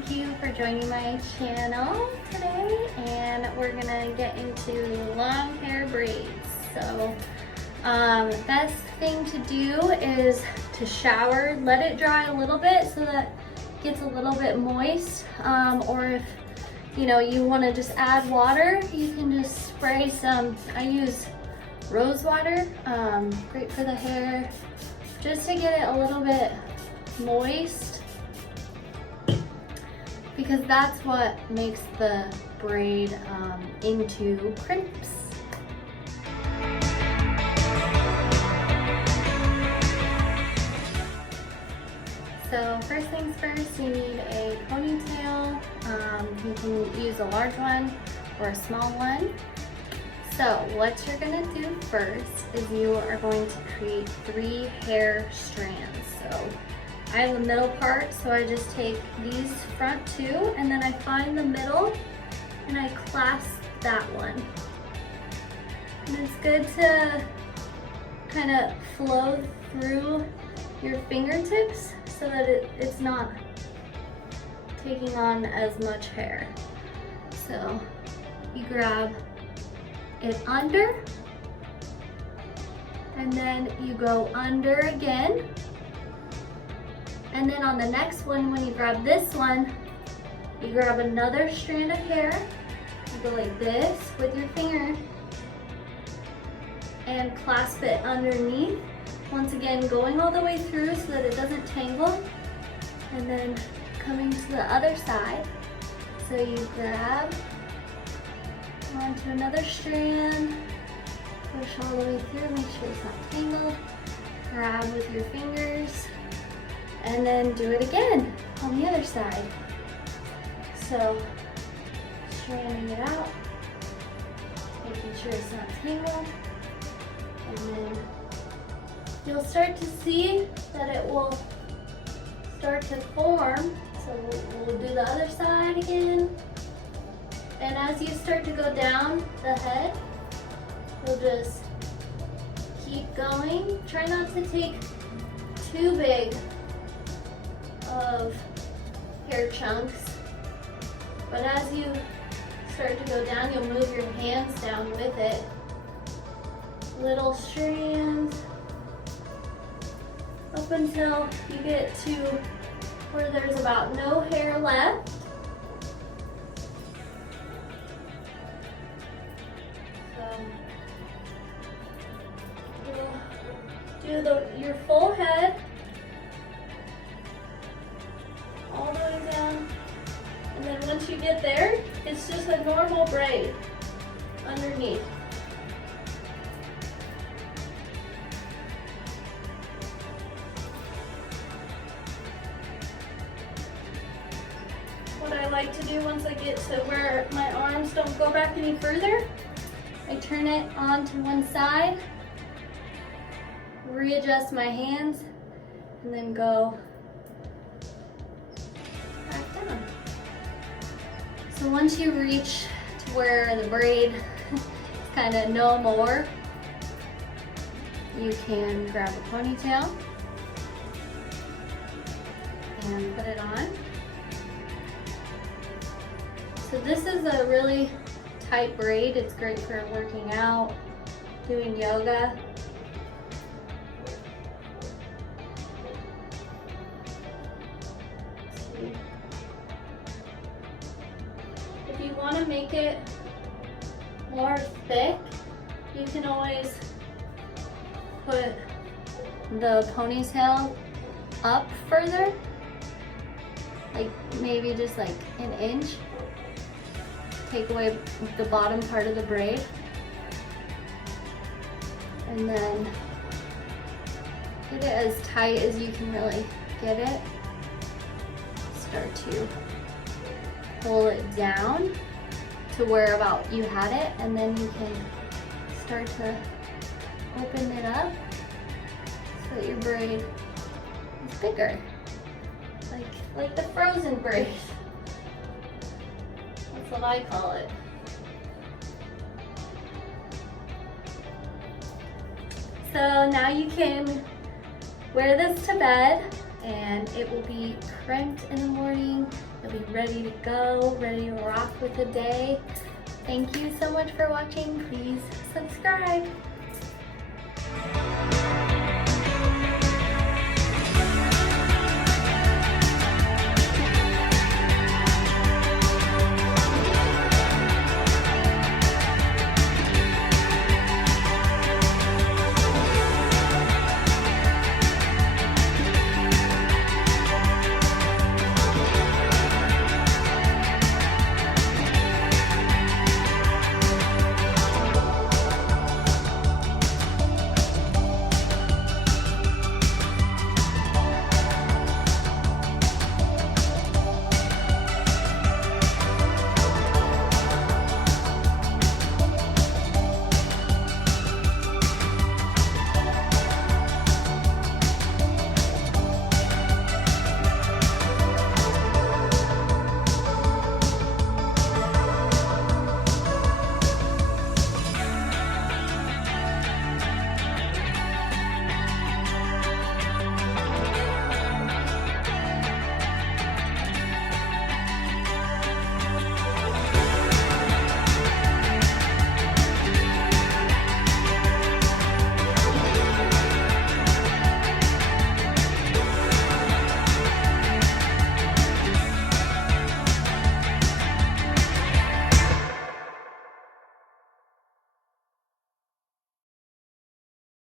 thank you for joining my channel today, and we're gonna get into long hair braids. So best thing to do is to shower, let it dry a little bit so that it gets a little bit moist, or if you want to just add water, you can just spray some. I use rose water, great for the hair, just to get it a little bit moist, because that's what makes the braid into crimps. So first things first, you need a ponytail. You can use a large one or a small one. So what you're gonna do first is you are going to create 3 hair strands. So I have the middle part, so I just take these front 2 and then I find the middle and I clasp that one. And it's good to kind of flow through your fingertips so that it's not taking on as much hair. So you grab it under, and then you go under again, and then on the next one, when you grab this one, you grab another strand of hair, you go like this with your finger and clasp it underneath. Once again, going all the way through so that it doesn't tangle, and then coming to the other side. So you grab onto another strand, push all the way through, make sure it's not tangled, grab with your fingers, and then do it again on the other side. So stranding it out, making sure it's not tangled, and then you'll start to see that it will start to form. So we'll do the other side again. And as you start to go down the head, you'll just keep going. Try not to take too big of hair chunks. But as you start to go down, you'll move your hands down with it. Little strands, up until you get to where there's about no hair left. So you'll do your full head all the way down, and then once you get there, it's just a normal braid underneath. What I like to do once I get to where my arms don't go back any further, I turn it onto one side, readjust my hands, and then go back down. So once you reach to where the braid is kind of no more, you can grab a ponytail and put it on. So this is a really tight braid. It's great for working out, doing yoga. If you want to make it more thick, you can always put the ponytail up further, like maybe just like an inch. Take away the bottom part of the braid, and then get it as tight as you can really get it. Start to pull it down to where about you had it, and then you can start to open it up so that your braid is bigger, like the frozen braid. That's what I call it. So now you can wear this to bed and it will be crimped in the morning. It'll be ready to go, ready to rock with the day. Thank you so much for watching. Please subscribe.